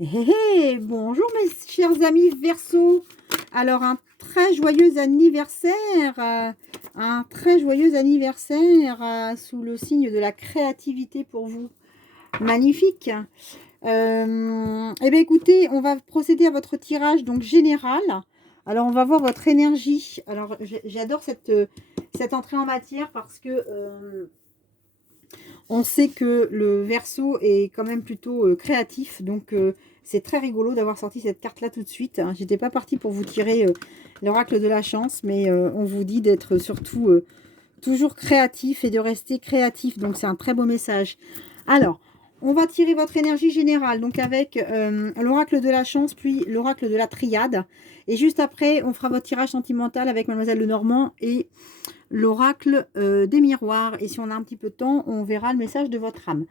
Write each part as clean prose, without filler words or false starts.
Bonjour mes chers amis Verseau. Alors très joyeux anniversaire, un très joyeux anniversaire sous le signe de la créativité pour vous. Magnifique. Eh bien écoutez, on va procéder à votre tirage donc général. Alors on va voir votre énergie. Alors j'adore cette entrée en matière parce que on sait que le Verseau est quand même plutôt créatif, donc c'est très rigolo d'avoir sorti cette carte-là tout de suite. Hein. J'étais pas partie pour vous tirer l'oracle de la chance, mais on vous dit d'être surtout toujours créatif et de rester créatif, donc c'est un très beau message. Alors, on va tirer votre énergie générale, donc avec l'oracle de la chance, puis l'oracle de la triade. Et juste après, on fera votre tirage sentimental avec Mademoiselle Lenormand et l'oracle des miroirs. Et si on a un petit peu de temps, on verra le message de votre âme.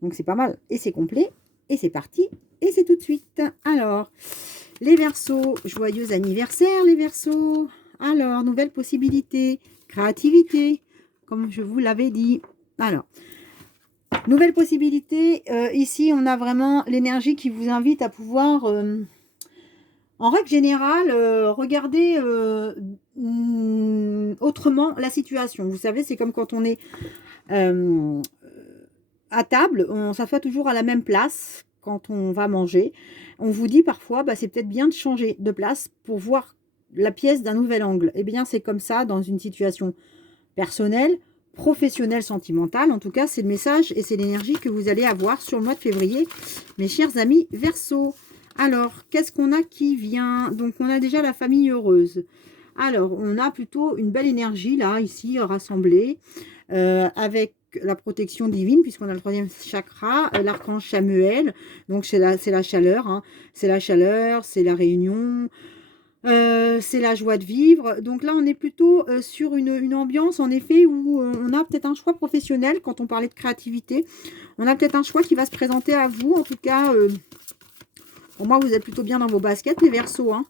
Donc c'est pas mal. Et c'est complet. Et c'est parti. Et c'est tout de suite. Alors, les Verseaux, joyeux anniversaire les Verseaux. Alors, nouvelle possibilité, créativité, comme je vous l'avais dit. Alors, nouvelle possibilité. Ici, on a vraiment l'énergie qui vous invite à pouvoir... en règle générale, regardez autrement la situation. Vous savez, c'est comme quand on est euh, à table, on s'assoit toujours à la même place quand on va manger. On vous dit parfois, bah, c'est peut-être bien de changer de place pour voir la pièce d'un nouvel angle. Eh bien, c'est comme ça dans une situation personnelle, professionnelle, sentimentale. En tout cas, c'est le message et c'est l'énergie que vous allez avoir sur le mois de février, mes chers amis Verseau. Alors, qu'est-ce qu'on a qui vient? Donc, on a déjà la famille heureuse. Alors, on a plutôt une belle énergie, là, ici, rassemblée, avec la protection divine, puisqu'on a le troisième chakra, l'archange Samuel. Donc, c'est la chaleur, hein. C'est la chaleur, c'est la réunion, c'est la joie de vivre. Donc là, on est plutôt sur une ambiance, en effet, où on a peut-être un choix professionnel, quand on parlait de créativité. On a peut-être un choix qui va se présenter à vous, en tout cas... pour moi, vous êtes plutôt bien dans vos baskets, les Verseaux. Hein.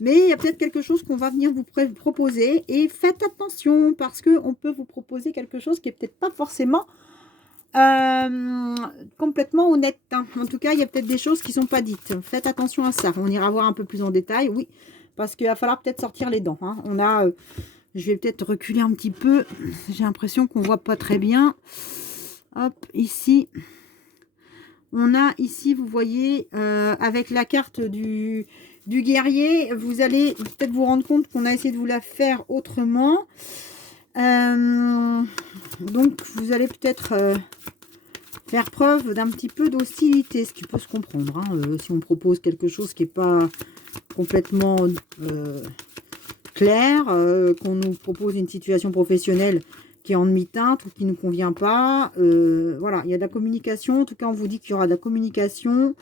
Mais il y a peut-être quelque chose qu'on va venir vous proposer. Et faites attention, parce qu'on peut vous proposer quelque chose qui n'est peut-être pas forcément complètement honnête. Hein. En tout cas, il y a peut-être des choses qui ne sont pas dites. Faites attention à ça. On ira voir un peu plus en détail. Oui, parce qu'il va falloir peut-être sortir les dents. Hein. On a... je vais peut-être reculer un petit peu. J'ai l'impression qu'on ne voit pas très bien. Hop, ici... On a ici, vous voyez, avec la carte du guerrier, vous allez peut-être vous rendre compte qu'on a essayé de vous la faire autrement. Donc, vous allez peut-être faire preuve d'un petit peu d'hostilité, ce qui peut se comprendre. Hein, si on propose quelque chose qui n'est pas complètement clair, qu'on nous propose une situation professionnelle qui est en demi-teinte ou qui ne nous convient pas. Voilà, il y a de la communication. En tout cas, on vous dit qu'il y aura de la communication.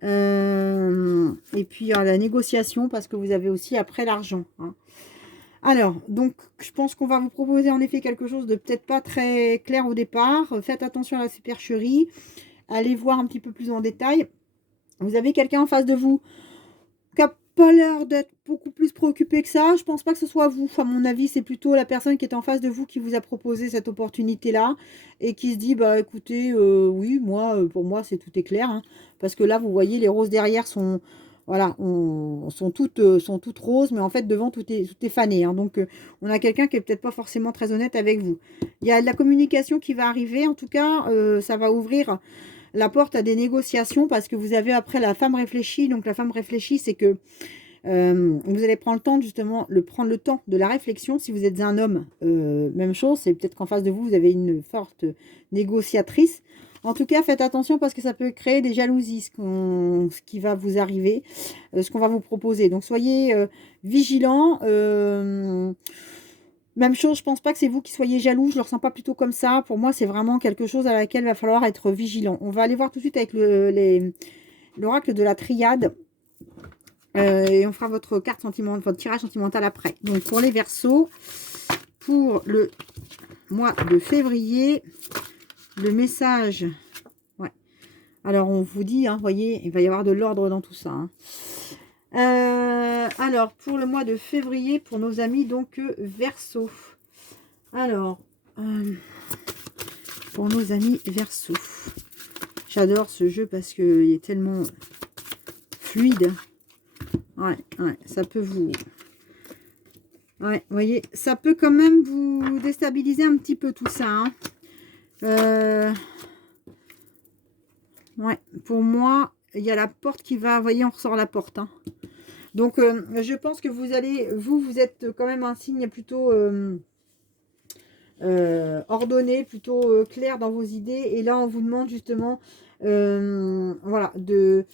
Et puis, il y aura de la négociation parce que vous avez aussi après l'argent. Hein. Alors, donc, je pense qu'on va vous proposer en effet quelque chose de peut-être pas très clair au départ. Faites attention à la supercherie. Allez voir un petit peu plus en détail. Vous avez quelqu'un en face de vous qui n'a pas l'air d'être beaucoup plus préoccupé que ça. Je pense pas que ce soit vous. À mon avis, c'est plutôt la personne qui est en face de vous qui vous a proposé cette opportunité-là et qui se dit, bah écoutez, oui, moi, pour moi, c'est tout est clair. Hein. Parce que là, vous voyez, les roses derrière sont, voilà, sont toutes roses, mais en fait, devant, tout est fané. Hein. Donc, on a quelqu'un qui est peut-être pas forcément très honnête avec vous. Il y a de la communication qui va arriver. En tout cas, ça va ouvrir la porte à des négociations parce que vous avez après la femme réfléchie. Donc, la femme réfléchie, c'est que vous allez prendre le temps, justement, prendre le temps de la réflexion. Si vous êtes un homme, même chose. C'est peut-être qu'en face de vous, vous avez une forte négociatrice. En tout cas, faites attention parce que ça peut créer des jalousies, ce qui va vous arriver, ce qu'on va vous proposer. Donc, soyez vigilants. Même chose, je pense pas que c'est vous qui soyez jaloux, je le ressens pas plutôt comme ça. Pour moi, c'est vraiment quelque chose à laquelle il va falloir être vigilant. On va aller voir tout de suite avec l'oracle de la triade. Et on fera votre tirage sentimental après. Donc pour les Verseaux, pour le mois de février, le message. Ouais. Alors on vous dit, hein, voyez, il va y avoir de l'ordre dans tout ça. Hein. Alors, pour le mois de février, pour nos amis, donc, Verseau. Alors, pour nos amis Verseau. J'adore ce jeu parce qu'il est tellement fluide. Ouais, ça peut vous... Ouais, vous voyez, ça peut quand même vous déstabiliser un petit peu tout ça. Hein. Ouais, pour moi, il y a la porte qui va... Vous voyez, on ressort la porte. Hein. Donc, je pense que vous allez... Vous êtes quand même un signe plutôt... ordonné, plutôt clair dans vos idées. Et là, on vous demande justement... voilà, de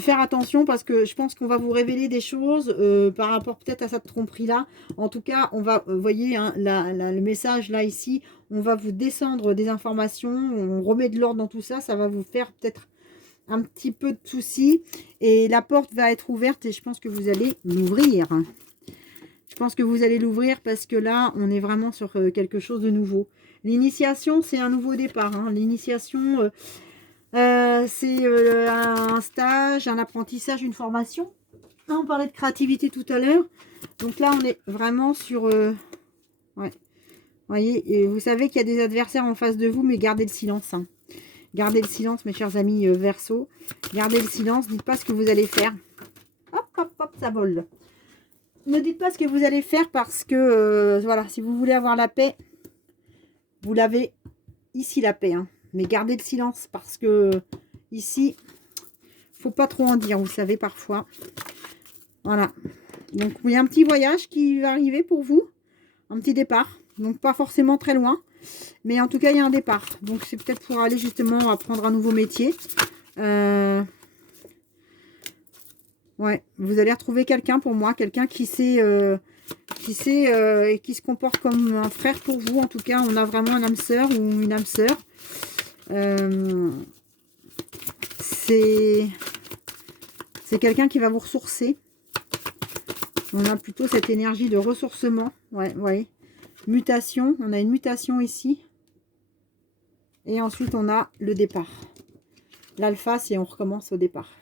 faire attention parce que je pense qu'on va vous révéler des choses par rapport peut-être à cette tromperie là. En tout cas, on va, vous voyez, hein, le message là ici, on va vous descendre des informations, on remet de l'ordre dans tout ça, ça va vous faire peut-être un petit peu de soucis et la porte va être ouverte et je pense que vous allez l'ouvrir. Je pense que vous allez l'ouvrir parce que là, on est vraiment sur quelque chose de nouveau. L'initiation, c'est un nouveau départ. Hein. L'initiation... c'est un stage, un apprentissage, une formation. On parlait de créativité tout à l'heure. Donc là, on est vraiment sur... ouais. Vous voyez, et vous savez qu'il y a des adversaires en face de vous, mais gardez le silence. Hein. Gardez le silence, mes chers amis Verseau. Gardez le silence, dites pas ce que vous allez faire. Hop, hop, hop, ça vole. Ne dites pas ce que vous allez faire parce que, voilà, si vous voulez avoir la paix, vous l'avez ici la paix. Hein. Mais gardez le silence parce que ici, faut pas trop en dire, vous savez, parfois. Voilà. Donc, il y a un petit voyage qui va arriver pour vous. Un petit départ. Donc, pas forcément très loin. Mais en tout cas, il y a un départ. Donc, c'est peut-être pour aller justement apprendre un nouveau métier. Ouais, vous allez retrouver quelqu'un pour moi. Quelqu'un qui sait... et qui se comporte comme un frère pour vous. En tout cas, on a vraiment un âme sœur ou une âme sœur. C'est quelqu'un qui va vous ressourcer. On a plutôt cette énergie de ressourcement. Ouais, ouais. Mutation. On a une mutation ici. Et ensuite, on a le départ. L'alpha, c'est on recommence au départ.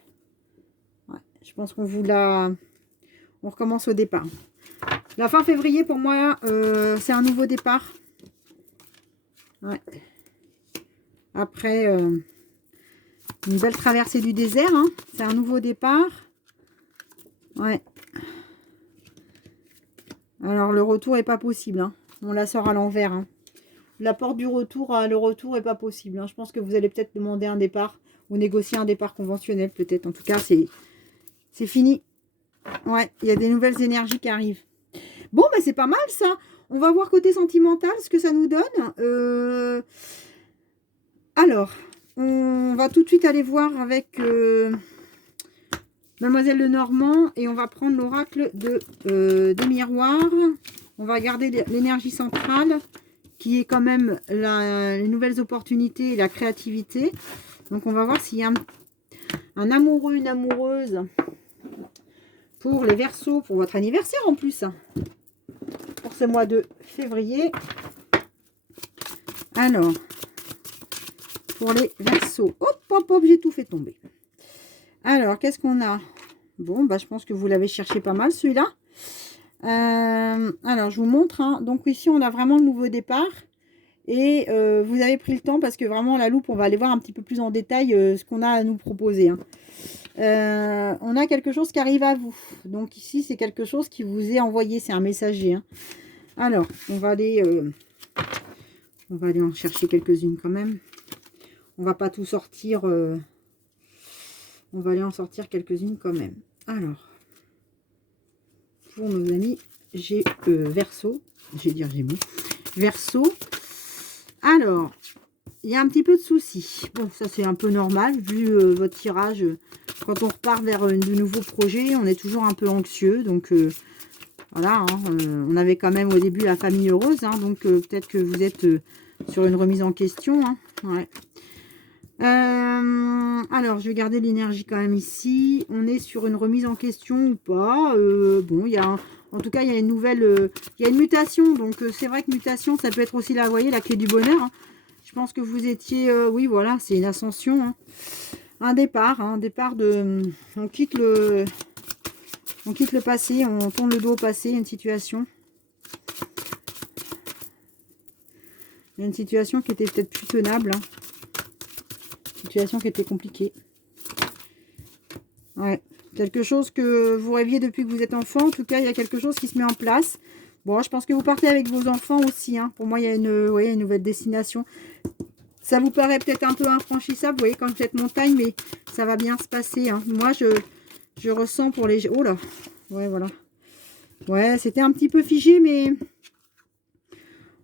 Ouais, je pense qu'on vous l'a... On recommence au départ. La fin février, pour moi, c'est un nouveau départ. Ouais. Après, une belle traversée du désert. Hein. C'est un nouveau départ. Ouais. Alors, le retour n'est pas possible. Hein. On la sort à l'envers. Hein. La porte du retour, le retour n'est pas possible. Hein. Je pense que vous allez peut-être demander un départ ou négocier un départ conventionnel, peut-être. En tout cas, c'est fini. Ouais, il y a des nouvelles énergies qui arrivent. Bon, ben c'est pas mal, ça. On va voir côté sentimental, ce que ça nous donne. Alors, on va tout de suite aller voir avec Mademoiselle Lenormand et on va prendre l'oracle des miroirs. On va garder l'énergie centrale qui est quand même les nouvelles opportunités et la créativité. Donc, on va voir s'il y a un amoureux, une amoureuse pour les Verseaux, pour votre anniversaire en plus, pour ce mois de février. Alors, pour les Verseaux, hop, hop, hop, j'ai tout fait tomber. Alors, qu'est-ce qu'on a? Bon, bah, je pense que vous l'avez cherché pas mal, celui-là. Alors, je vous montre. Hein. Donc, ici, on a vraiment le nouveau départ. Et vous avez pris le temps parce que vraiment, la loupe, on va aller voir un petit peu plus en détail ce qu'on a à nous proposer. Hein. On a quelque chose qui arrive à vous. Donc, ici, c'est quelque chose qui vous est envoyé. C'est un messager. Hein. Alors, on va aller en chercher quelques-unes quand même. On va pas tout sortir. On va aller en sortir quelques-unes quand même. Alors, pour nos amis Verseau, je vais dire Gémeaux, Verseau. Alors, il y a un petit peu de soucis. Bon, ça c'est un peu normal, vu votre tirage. Quand on repart vers de nouveaux projets, on est toujours un peu anxieux. Donc, voilà, hein, on avait quand même au début la famille heureuse. Hein, donc, peut-être que vous êtes sur une remise en question. Hein, ouais. Alors, je vais garder l'énergie quand même ici. On est sur une remise en question ou pas. Bon, il y a... En tout cas, il y a une nouvelle... il y a une mutation. Donc, c'est vrai que mutation, ça peut être aussi, là, vous voyez, la clé du bonheur. Hein. Je pense que vous étiez... oui, voilà, c'est une ascension. Hein. Un départ. Hein, un départ de... On quitte le passé. On tourne le dos au passé. Une situation. Il y a une situation qui était peut-être plus tenable. Hein. situation qui était compliquée. Ouais, quelque chose que vous rêviez depuis que vous êtes enfant. En tout cas, il y a quelque chose qui se met en place. Bon, je pense que vous partez avec vos enfants aussi. Hein. Pour moi, il y a une nouvelle destination. Ça vous paraît peut-être un peu infranchissable, vous voyez, quand vous êtes montagne, mais ça va bien se passer. Hein. Moi, je ressens pour les... Oh là. Ouais, voilà. Ouais, c'était un petit peu figé, mais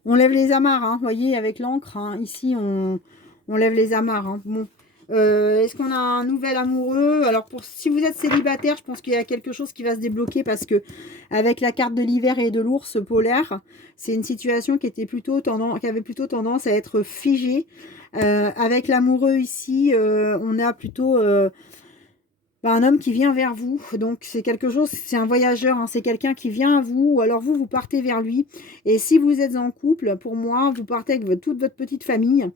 on lève les amarres, hein, vous voyez, avec l'encre. Hein. Ici, on lève les amarres. Hein. Bon. Est-ce qu'on a un nouvel amoureux? Alors, si vous êtes célibataire, je pense qu'il y a quelque chose qui va se débloquer parce que avec la carte de l'hiver et de l'ours polaire, c'est une situation qui avait plutôt tendance à être figée. Avec l'amoureux ici, on a plutôt... un homme qui vient vers vous, donc c'est quelque chose, c'est un voyageur, hein, c'est quelqu'un qui vient à vous, ou alors vous partez vers lui. Et si vous êtes en couple, pour moi, vous partez avec toute votre petite famille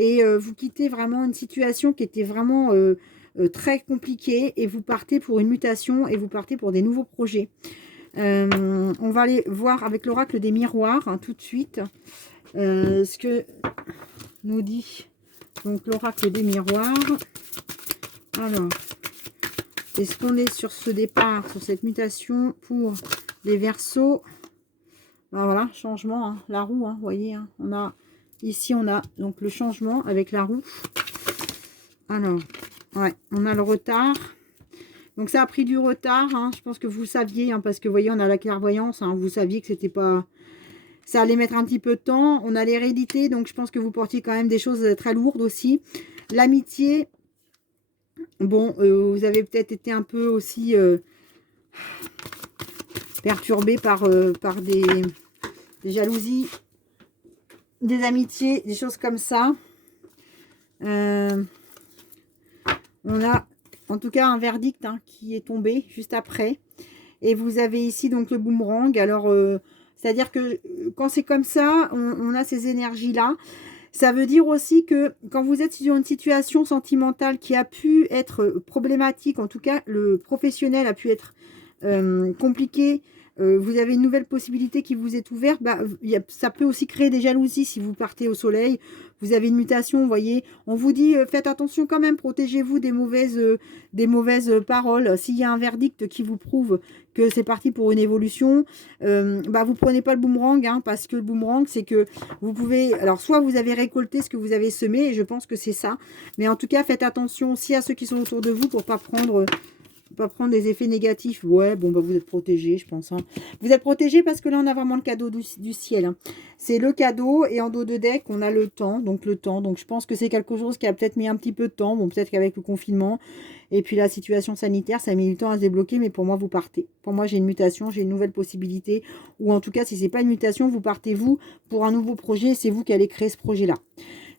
et vous quittez vraiment une situation qui était vraiment très compliquée et vous partez pour une mutation et vous partez pour des nouveaux projets. On va aller voir avec l'oracle des miroirs hein, tout de suite ce que nous dit donc l'oracle des miroirs. Alors... est-ce qu'on est sur ce départ, sur cette mutation pour les Verseaux? Ben voilà, changement, hein, la roue, hein, vous voyez. Hein, ici, on a donc le changement avec la roue. Alors, ouais, on a le retard. Donc, ça a pris du retard. Hein, je pense que vous saviez, hein, parce que vous voyez, on a la clairvoyance. Hein, vous saviez que c'était pas... ça allait mettre un petit peu de temps. On a l'hérédité, donc je pense que vous portiez quand même des choses très lourdes aussi. L'amitié... bon, vous avez peut-être été un peu aussi perturbé par des jalousies, des amitiés, des choses comme ça. On a en tout cas un verdict hein, qui est tombé juste après. Et vous avez ici donc le boomerang. Alors, c'est-à-dire que quand c'est comme ça, on a ces énergies-là. Ça veut dire aussi que quand vous êtes sur une situation sentimentale qui a pu être problématique, en tout cas le professionnel a pu être compliqué, vous avez une nouvelle possibilité qui vous est ouverte, ça peut aussi créer des jalousies si vous partez au soleil, vous avez une mutation, vous voyez, on vous dit faites attention quand même, protégez-vous des mauvaises paroles, s'il y a un verdict qui vous prouve que c'est parti pour une évolution, vous prenez pas le boomerang, hein, parce que le boomerang c'est que vous pouvez, alors soit vous avez récolté ce que vous avez semé, et je pense que c'est ça, mais en tout cas faites attention aussi à ceux qui sont autour de vous pour pas prendre des effets négatifs. Ouais, bon, vous êtes protégés, je pense. Hein. Vous êtes protégés parce que là, on a vraiment le cadeau du ciel. Hein. C'est le cadeau et en dos de deck, on a le temps. Donc, je pense que c'est quelque chose qui a peut-être mis un petit peu de temps. Bon, peut-être qu'avec le confinement et puis la situation sanitaire, ça a mis du temps à se débloquer. Mais pour moi, vous partez. Pour moi, j'ai une mutation, j'ai une nouvelle possibilité. Ou en tout cas, si ce n'est pas une mutation, vous partez, vous, pour un nouveau projet. C'est vous qui allez créer ce projet-là.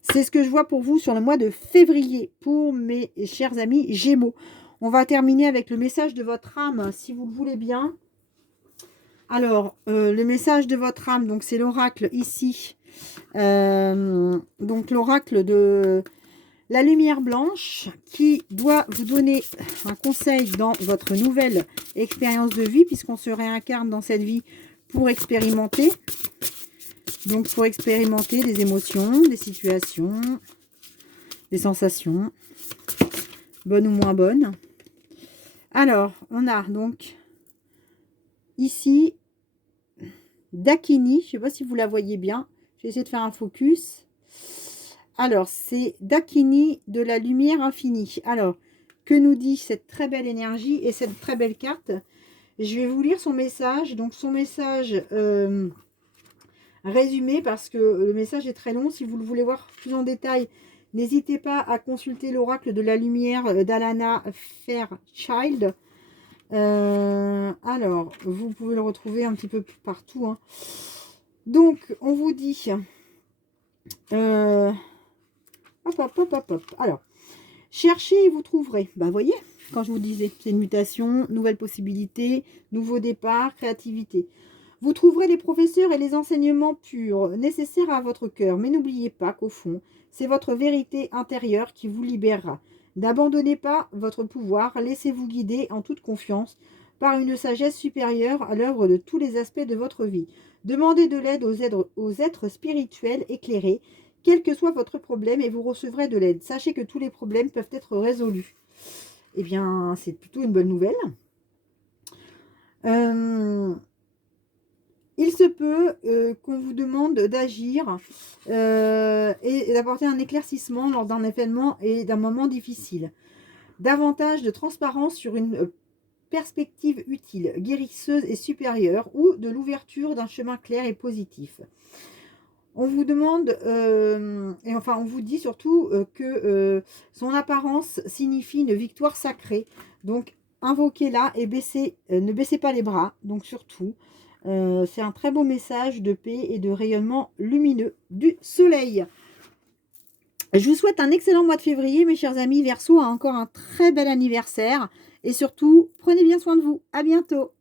C'est ce que je vois pour vous sur le mois de février. Pour mes chers amis Gémeaux. On va terminer avec le message de votre âme, si vous le voulez bien. Alors, le message de votre âme, donc c'est l'oracle ici. Donc l'oracle de la lumière blanche qui doit vous donner un conseil dans votre nouvelle expérience de vie, puisqu'on se réincarne dans cette vie pour expérimenter. Donc pour expérimenter des émotions, des situations, des sensations, bonnes ou moins bonnes. Alors, on a donc ici Dakini. Je ne sais pas si vous la voyez bien. Je vais essayer de faire un focus. Alors, c'est Dakini de la lumière infinie. Alors, que nous dit cette très belle énergie et cette très belle carte? Je vais vous lire son message. Donc, son message résumé parce que le message est très long. Si vous le voulez voir plus en détail, n'hésitez pas à consulter l'oracle de la lumière d'Alana Fairchild. Alors, vous pouvez le retrouver un petit peu partout. Hein. Donc, on vous dit... Alors, cherchez et vous trouverez. Vous voyez, quand je vous disais, c'est une mutation, nouvelle possibilité, nouveau départ, créativité. Vous trouverez les professeurs et les enseignements purs nécessaires à votre cœur. Mais n'oubliez pas qu'au fond, c'est votre vérité intérieure qui vous libérera. N'abandonnez pas votre pouvoir, laissez-vous guider en toute confiance par une sagesse supérieure à l'œuvre de tous les aspects de votre vie. Demandez de l'aide aux êtres spirituels éclairés quel que soit votre problème, et vous recevrez de l'aide. Sachez que tous les problèmes peuvent être résolus. Eh bien, c'est plutôt une bonne nouvelle. Il se peut qu'on vous demande d'agir et d'apporter un éclaircissement lors d'un événement et d'un moment difficile. Davantage de transparence sur une perspective utile, guérisseuse et supérieure, ou de l'ouverture d'un chemin clair et positif. On vous demande, et enfin on vous dit surtout que son apparence signifie une victoire sacrée. Donc invoquez-la et ne baissez pas les bras. Donc surtout, c'est un très beau message de paix et de rayonnement lumineux du soleil. Je vous souhaite un excellent mois de février, mes chers amis. Verseau a encore un très bel anniversaire. Et surtout, prenez bien soin de vous. À bientôt.